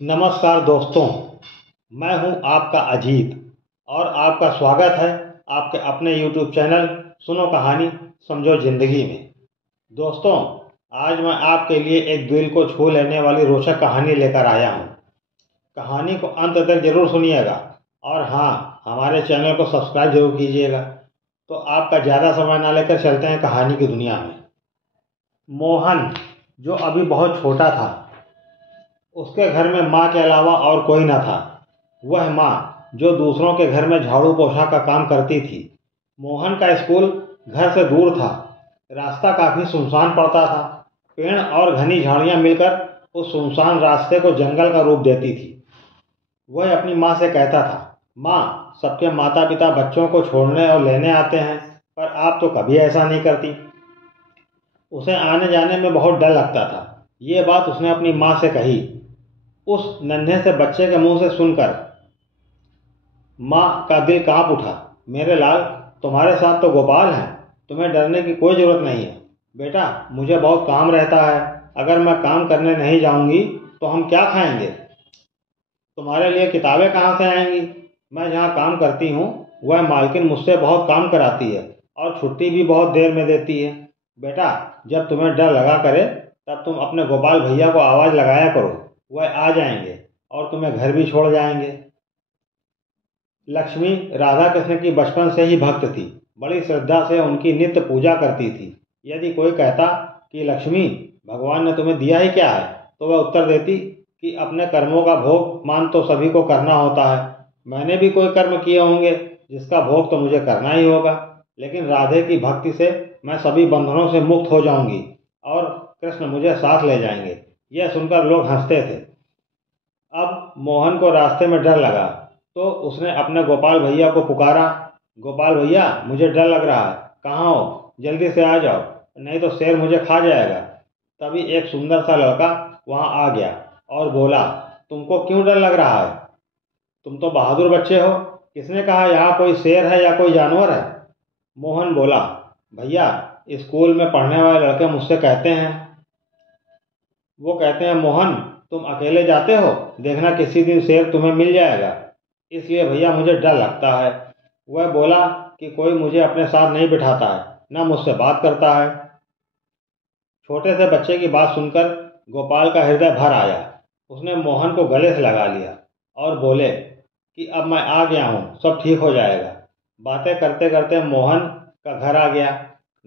नमस्कार दोस्तों, मैं हूं आपका अजीत और आपका स्वागत है आपके अपने YouTube चैनल सुनो कहानी समझो ज़िंदगी में। दोस्तों, आज मैं आपके लिए एक दिल को छू लेने वाली रोचक कहानी लेकर आया हूं। कहानी को अंत तक जरूर सुनिएगा और हाँ, हमारे चैनल को सब्सक्राइब जरूर कीजिएगा। तो आपका ज़्यादा समय ना लेकर चलते हैं कहानी की दुनिया में। मोहन, जो अभी बहुत छोटा था, उसके घर में माँ के अलावा और कोई न था। वह माँ जो दूसरों के घर में झाड़ू पोछा का काम करती थी। मोहन का स्कूल घर से दूर था। रास्ता काफ़ी सुनसान पड़ता था। पेड़ और घनी झाड़ियाँ मिलकर उस सुनसान रास्ते को जंगल का रूप देती थी। वह अपनी माँ से कहता था, माँ, सबके माता पिता बच्चों को छोड़ने और लेने आते हैं, पर आप तो कभी ऐसा नहीं करती। उसे आने जाने में बहुत डर लगता था। ये बात उसने अपनी माँ से कही। उस नन्हे से बच्चे के मुंह से सुनकर माँ का दिल कांप उठा। मेरे लाल, तुम्हारे साथ तो गोपाल है, तुम्हें डरने की कोई ज़रूरत नहीं है। बेटा, मुझे बहुत काम रहता है। अगर मैं काम करने नहीं जाऊंगी तो हम क्या खाएंगे? तुम्हारे लिए किताबें कहाँ से आएंगी? मैं जहाँ काम करती हूँ वह मालकिन मुझसे बहुत काम कराती है और छुट्टी भी बहुत देर में देती है। बेटा, जब तुम्हें डर लगा करे तब तुम अपने गोपाल भैया को आवाज़ लगाया करो, वह आ जाएंगे और तुम्हें घर भी छोड़ जाएंगे। लक्ष्मी राधा कृष्ण की बचपन से ही भक्त थी। बड़ी श्रद्धा से उनकी नित्य पूजा करती थी। यदि कोई कहता कि लक्ष्मी, भगवान ने तुम्हें दिया ही क्या है, तो वह उत्तर देती कि अपने कर्मों का भोग मान तो सभी को करना होता है। मैंने भी कोई कर्म किए होंगे जिसका भोग तो मुझे करना ही होगा, लेकिन राधे की भक्ति से मैं सभी बंधनों से मुक्त हो जाऊंगी और कृष्ण मुझे साथ ले जाएंगे। यह सुनकर लोग हंसते थे। अब मोहन को रास्ते में डर लगा तो उसने अपने गोपाल भैया को पुकारा, गोपाल भैया, मुझे डर लग रहा है, कहाँ हो? जल्दी से आ जाओ, नहीं तो शेर मुझे खा जाएगा। तभी एक सुंदर सा लड़का वहाँ आ गया और बोला, तुमको क्यों डर लग रहा है? तुम तो बहादुर बच्चे हो। किसने कहा यहाँ कोई शेर है या कोई जानवर है? मोहन बोला, भैया, स्कूल में पढ़ने वाले लड़के मुझसे कहते हैं, वो कहते हैं मोहन, तुम अकेले जाते हो, देखना किसी दिन शेर तुम्हें मिल जाएगा। इसलिए भैया मुझे डर लगता है। वह बोला कि कोई मुझे अपने साथ नहीं बिठाता है, ना मुझसे बात करता है। छोटे से बच्चे की बात सुनकर गोपाल का हृदय भर आया। उसने मोहन को गले से लगा लिया और बोले कि अब मैं आ गया हूँ, सब ठीक हो जाएगा। बातें करते करते मोहन का घर आ गया।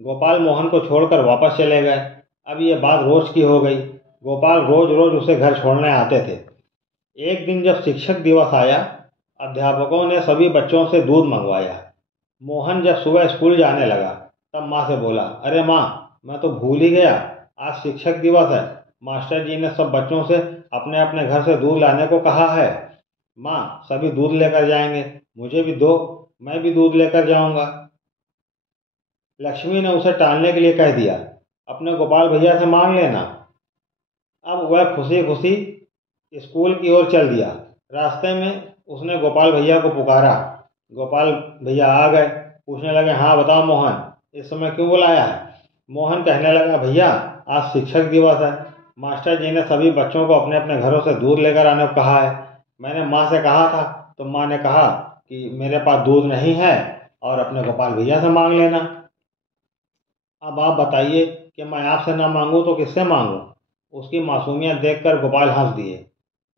गोपाल मोहन को छोड़कर वापस चले गए। अब ये बात रोज की हो गई। गोपाल रोज रोज उसे घर छोड़ने आते थे। एक दिन जब शिक्षक दिवस आया, अध्यापकों ने सभी बच्चों से दूध मंगवाया। मोहन जब सुबह स्कूल जाने लगा तब माँ से बोला, अरे माँ, मैं तो भूल ही गया, आज शिक्षक दिवस है। मास्टर जी ने सब बच्चों से अपने अपने घर से दूध लाने को कहा है। माँ, सभी दूध लेकर जाएंगे, मुझे भी दो, मैं भी दूध लेकर जाऊंगा। लक्ष्मी ने उसे टालने के लिए कह दिया, अपने गोपाल भैया से मांग लेना। अब वह खुशी खुशी स्कूल की ओर चल दिया। रास्ते में उसने गोपाल भैया को पुकारा। गोपाल भैया आ गए। पूछने लगे, हाँ बताओ मोहन, इस समय क्यों बुलाया है? मोहन कहने लगा, भैया, आज शिक्षक दिवस है। मास्टर जी ने सभी बच्चों को अपने अपने घरों से दूध लेकर आने को कहा है। मैंने माँ से कहा था तो माँ ने कहा कि मेरे पास दूध नहीं है और अपने गोपाल भैया से मांग लेना। अब आप बताइए कि मैं आपसे ना मांगूं तो किससे मांगूं? उसकी मासूमियत देखकर गोपाल हंस दिए।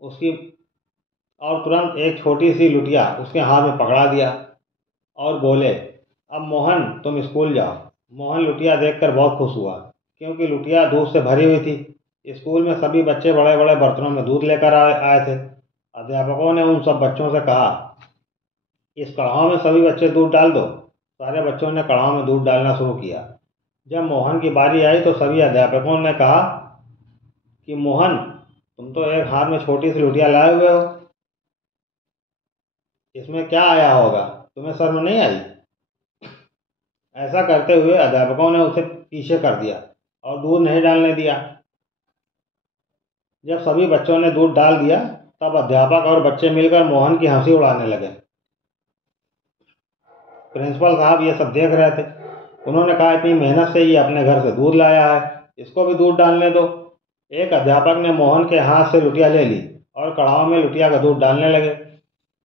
उसकी और तुरंत एक छोटी सी लुटिया उसके हाथ में पकड़ा दिया और बोले, अब मोहन तुम स्कूल जाओ। मोहन लुटिया देखकर बहुत खुश हुआ, क्योंकि लुटिया दूध से भरी हुई थी। स्कूल में सभी बच्चे बड़े बड़े बर्तनों में दूध लेकर आए थे। अध्यापकों ने उन सब बच्चों से कहा, इस कढ़ाव में सभी बच्चे दूध डाल दो। सारे बच्चों ने कढ़ाव में दूध डालना शुरू किया। जब मोहन की बारी आई तो सभी अध्यापकों ने कहा कि मोहन, तुम तो एक हाथ में छोटी सी लुटिया लाए हुए हो, इसमें क्या आया होगा? तुम्हें शर्म नहीं आई? ऐसा करते हुए अध्यापकों ने उसे पीछे कर दिया और दूध नहीं डालने दिया। जब सभी बच्चों ने दूध डाल दिया तब अध्यापक और बच्चे मिलकर मोहन की हंसी उड़ाने लगे। प्रिंसिपल साहब ये सब देख रहे थे। उन्होंने कहा, इतनी मेहनत से ये अपने घर से दूध लाया है, इसको भी दूध डालने दो। एक अध्यापक ने मोहन के हाथ से लुटिया ले ली और कढ़ाव में लुटिया का दूध डालने लगे।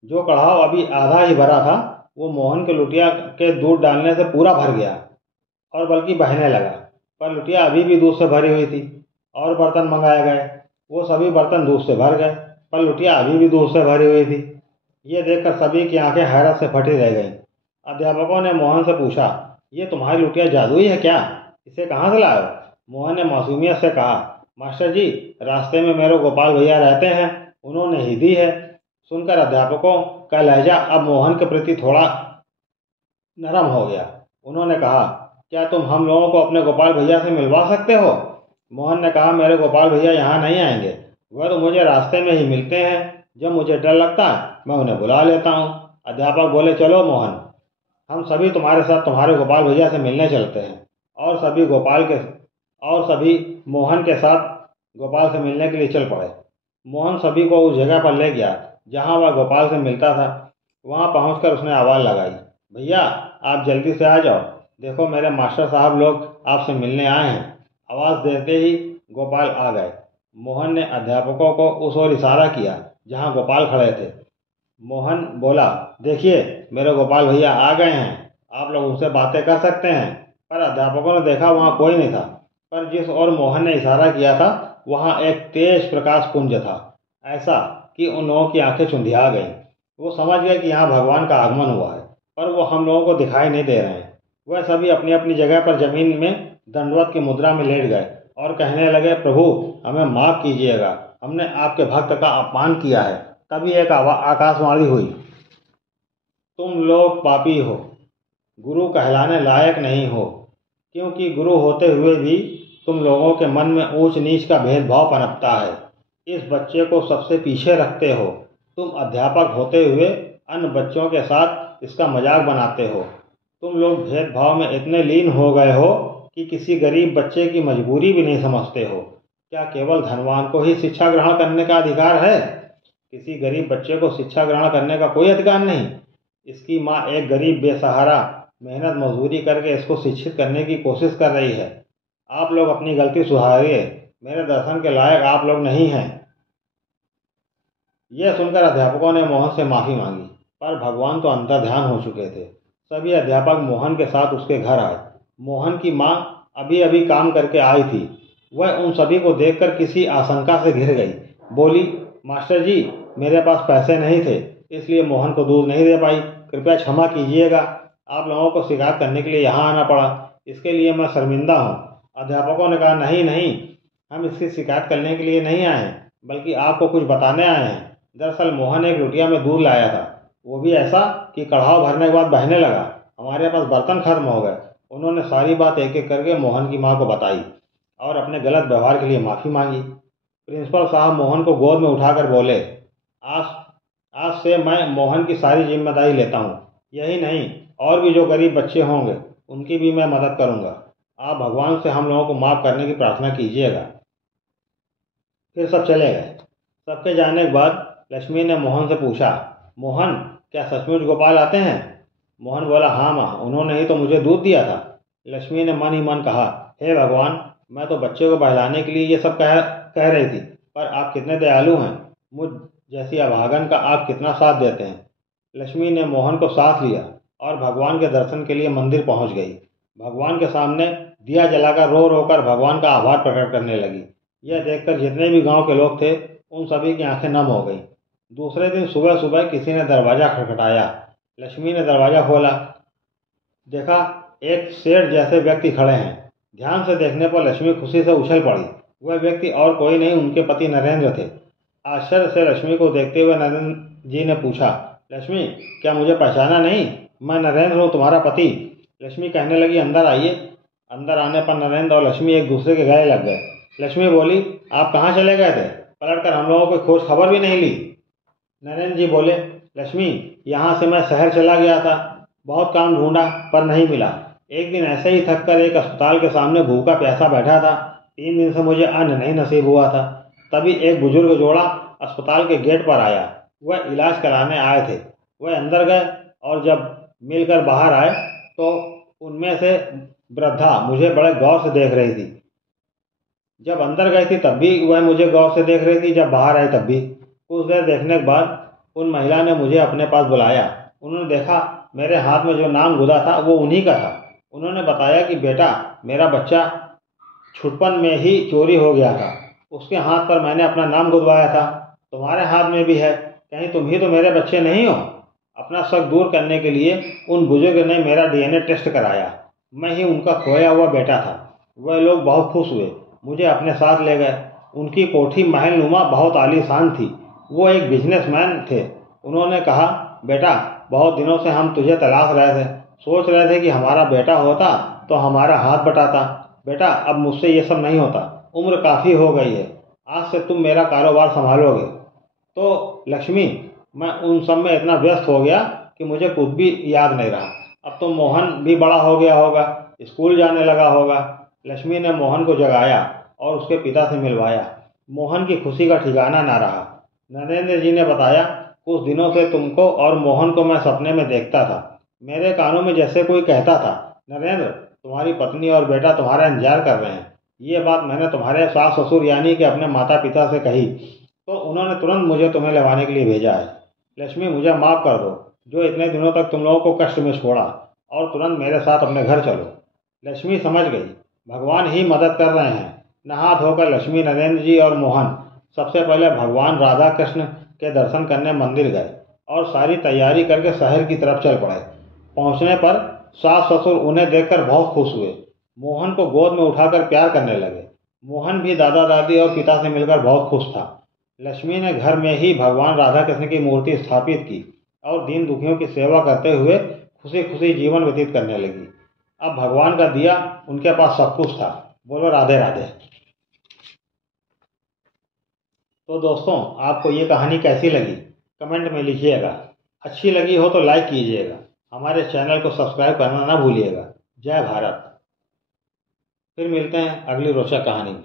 जो कढ़ाव अभी आधा ही भरा था वो मोहन के लुटिया के दूध डालने से पूरा भर गया और बल्कि बहने लगा। पर लुटिया अभी भी दूध से भरी हुई थी। और बर्तन मंगाए गए, वो सभी बर्तन दूध से भर गए, पर लुटिया अभी भी दूध से भरी हुई थी। ये देखकर सभी की आंखें हैरत से फटी रह गईं। अध्यापकों ने मोहन से पूछा, ये तुम्हारी लुटिया जादुई है क्या? इसे कहाँ से लाए हो? मोहन ने मासूमियत से कहा, मास्टर जी, रास्ते में मेरे गोपाल भैया रहते हैं, उन्होंने ही दी है। सुनकर अध्यापकों का लहजा अब मोहन के प्रति थोड़ा नरम हो गया। उन्होंने कहा, क्या तुम हम लोगों को अपने गोपाल भैया से मिलवा सकते हो? मोहन ने कहा, मेरे गोपाल भैया यहाँ नहीं आएंगे, वह तो मुझे रास्ते में ही मिलते हैं। जब मुझे डर लगता है मैं उन्हें बुला लेता हूँ। अध्यापक बोले, चलो मोहन, हम सभी तुम्हारे साथ तुम्हारे गोपाल भैया से मिलने चलते हैं। और सभी मोहन के साथ गोपाल से मिलने के लिए चल पड़े। मोहन सभी को उस जगह पर ले गया जहाँ वह गोपाल से मिलता था। वहाँ पहुँचकर उसने आवाज़ लगाई, भैया आप जल्दी से आ जाओ, देखो मेरे मास्टर साहब लोग आपसे मिलने आए हैं। आवाज़ देते ही गोपाल आ गए। मोहन ने अध्यापकों को उस ओर इशारा किया जहाँ गोपाल खड़े थे। मोहन बोला, देखिए मेरे गोपाल भैया आ गए हैं, आप लोग उनसे बातें कर सकते हैं। पर अध्यापकों ने देखा वहाँ कोई नहीं था, पर जिस ओर मोहन ने इशारा किया था वहाँ एक तेज प्रकाश पुंज था, ऐसा कि उन लोगों की आंखें चुंधिया गईं। वो समझ गए कि यहाँ भगवान का आगमन हुआ है, पर वो हम लोगों को दिखाई नहीं दे रहे हैं। वह सभी अपनी अपनी जगह पर जमीन में दंडवत की मुद्रा में लेट गए और कहने लगे, प्रभु हमें माफ़ कीजिएगा, हमने आपके भक्त का अपमान किया है। तभी एक आकाशवाणी हुई, तुम लोग पापी हो, गुरु कहलाने लायक नहीं हो, क्योंकि गुरु होते हुए भी तुम लोगों के मन में ऊंच नीच का भेदभाव पनपता है। इस बच्चे को सबसे पीछे रखते हो। तुम अध्यापक होते हुए अन्य बच्चों के साथ इसका मजाक बनाते हो। तुम लोग भेदभाव में इतने लीन हो गए हो कि किसी गरीब बच्चे की मजबूरी भी नहीं समझते हो। क्या केवल धनवान को ही शिक्षा ग्रहण करने का अधिकार है? किसी गरीब बच्चे को शिक्षा ग्रहण करने का कोई अधिकार नहीं। इसकी माँ एक गरीब बेसहारा मेहनत मजदूरी करके इसको शिक्षित करने की कोशिश कर रही है। आप लोग अपनी गलती सुधारिए, मेरे दर्शन के लायक आप लोग नहीं हैं। यह सुनकर अध्यापकों ने मोहन से माफ़ी मांगी, पर भगवान तो अंतर्ध्यान हो चुके थे। सभी अध्यापक मोहन के साथ उसके घर आए। मोहन की माँ अभी अभी काम करके आई थी। वह उन सभी को देखकर किसी आशंका से घिर गई। बोली, मास्टर जी, मेरे पास पैसे नहीं थे, इसलिए मोहन को दूध नहीं दे पाई, कृपया क्षमा कीजिएगा। आप लोगों को शिकायत करने के लिए यहाँ आना पड़ा, इसके लिए मैं शर्मिंदा हूँ। अध्यापकों ने कहा, नहीं नहीं, हम इसकी शिकायत करने के लिए नहीं आए हैं, बल्कि आपको कुछ बताने आए हैं। दरअसल मोहन एक लुटिया में दूध लाया था, वो भी ऐसा कि कढ़ाव भरने के बाद बहने लगा। हमारे पास बर्तन खत्म हो गए। उन्होंने सारी बात एक एक करके मोहन की माँ को बताई और अपने गलत व्यवहार के लिए माफ़ी मांगी। प्रिंसिपल साहब मोहन को गोद में उठाकर बोले, आज आज से मैं मोहन की सारी जिम्मेदारी लेता हूँ। यही नहीं, और भी जो गरीब बच्चे होंगे उनकी भी मैं मदद करूँगा। आप भगवान से हम लोगों को माफ़ करने की प्रार्थना कीजिएगा। फिर सब चले गए। सबके जाने के बाद लक्ष्मी ने मोहन से पूछा, मोहन, क्या सचमुच गोपाल आते हैं? मोहन बोला, हाँ माँ, उन्होंने ही तो मुझे दूध दिया था। लक्ष्मी ने मन ही मन कहा, हे भगवान, मैं तो बच्चे को बहलाने के लिए ये सब कह रही थी, पर आप कितने दयालु हैं। मुझ जैसी अभागन का आप कितना साथ देते हैं। लक्ष्मी ने मोहन को साथ लिया और भगवान के दर्शन के लिए मंदिर पहुंच गई। भगवान के सामने दिया जलाकर रो रो कर भगवान का आभार प्रकट करने लगी। यह देखकर जितने भी गांव के लोग थे उन सभी की आंखें नम हो गईं। दूसरे दिन सुबह सुबह किसी ने दरवाज़ा खटखटाया। लक्ष्मी ने दरवाज़ा खोला, देखा एक शेर जैसे व्यक्ति खड़े हैं। ध्यान से देखने पर लक्ष्मी खुशी से उछल पड़ी। वह व्यक्ति और कोई नहीं, उनके पति नरेंद्र थे। आश्चर्य से लक्ष्मी को देखते हुए नरेंद्र जी ने पूछा, लक्ष्मी, क्या मुझे पहचाना नहीं? मैं नरेंद्र हूँ, तुम्हारा पति। लक्ष्मी कहने लगी, अंदर आइए। अंदर आने पर नरेंद्र और लक्ष्मी एक दूसरे के गले लग गए। लक्ष्मी बोली, आप कहाँ चले गए थे? पलट कर हम लोगों को खोज खबर भी नहीं ली। नरेंद्र जी बोले, लक्ष्मी, यहाँ से मैं शहर चला गया था, बहुत काम ढूंढा पर नहीं मिला। एक दिन ऐसे ही थक कर एक अस्पताल के सामने भूखा प्यासा बैठा था। 3 दिन से मुझे अन्न नहीं नसीब हुआ था। तभी एक बुजुर्ग जोड़ा अस्पताल के गेट पर आया। वह इलाज कराने आए थे। वह अंदर गए और जब मिलकर बाहर आए तो उनमें से वृद्धा मुझे बड़े गौर से देख रही थी। जब अंदर गई थी तब भी वह मुझे गौर से देख रही थी, जब बाहर आई तब भी। कुछ देर देखने के बाद उन महिला ने मुझे अपने पास बुलाया। उन्होंने देखा मेरे हाथ में जो नाम गुदा था वो उन्हीं का था। उन्होंने बताया कि बेटा, मेरा बच्चा छुटपन में ही चोरी हो गया था, उसके हाथ पर मैंने अपना नाम गुदवाया था। तुम्हारे हाथ में भी है, कहीं तुम ही तो मेरे बच्चे नहीं हो? अपना शक दूर करने के लिए उन बुजुर्ग ने मेरा डीएनए टेस्ट कराया। मैं ही उनका खोया हुआ बेटा था। वह लोग बहुत खुश हुए, मुझे अपने साथ ले गए। उनकी कोठी महलनुमा बहुत आलीशान थी। वो एक बिजनेसमैन थे। उन्होंने कहा, बेटा, बहुत दिनों से हम तुझे तलाश रहे थे, सोच रहे थे कि हमारा बेटा होता तो हमारा हाथ बटाता। बेटा, अब मुझसे ये सब नहीं होता, उम्र काफ़ी हो गई है, आज से तुम मेरा कारोबार संभालोगे। तो लक्ष्मी, मैं उन सब में इतना व्यस्त हो गया कि मुझे कुछ भी याद नहीं रहा। अब तो मोहन भी बड़ा हो गया होगा, स्कूल जाने लगा होगा। लक्ष्मी ने मोहन को जगाया और उसके पिता से मिलवाया। मोहन की खुशी का ठिकाना ना रहा। नरेंद्र जी ने बताया, कुछ दिनों से तुमको और मोहन को मैं सपने में देखता था। मेरे कानों में जैसे कोई कहता था, नरेंद्र, तुम्हारी पत्नी और बेटा तुम्हारा इंतजार कर रहे हैं। ये बात मैंने तुम्हारे सास ससुर यानी कि अपने माता पिता से कही तो उन्होंने तुरंत मुझे तुम्हें लेवाने के लिए भेजा है। लक्ष्मी, मुझे माफ़ कर दो जो इतने दिनों तक तुम लोगों को कष्ट में छोड़ा, और तुरंत मेरे साथ अपने घर चलो। लक्ष्मी समझ गई, भगवान ही मदद कर रहे हैं। नहा धोकर लक्ष्मी, नरेंद्र जी और मोहन सबसे पहले भगवान राधा कृष्ण के दर्शन करने मंदिर गए और सारी तैयारी करके शहर की तरफ चल पड़े। पहुंचने पर सास ससुर उन्हें देखकर बहुत खुश हुए। मोहन को गोद में उठाकर प्यार करने लगे। मोहन भी दादा दादी और पिता से मिलकर बहुत खुश था। लक्ष्मी ने घर में ही भगवान राधा कृष्ण की मूर्ति स्थापित की और दीन दुखियों की सेवा करते हुए खुशी खुशी जीवन व्यतीत करने लगी। अब भगवान का दिया उनके पास सब कुछ था। बोलो राधे राधे। तो दोस्तों, आपको ये कहानी कैसी लगी कमेंट में लिखिएगा। अच्छी लगी हो तो लाइक कीजिएगा। हमारे चैनल को सब्सक्राइब करना ना भूलिएगा। जय भारत। फिर मिलते हैं अगली रोचक कहानी में।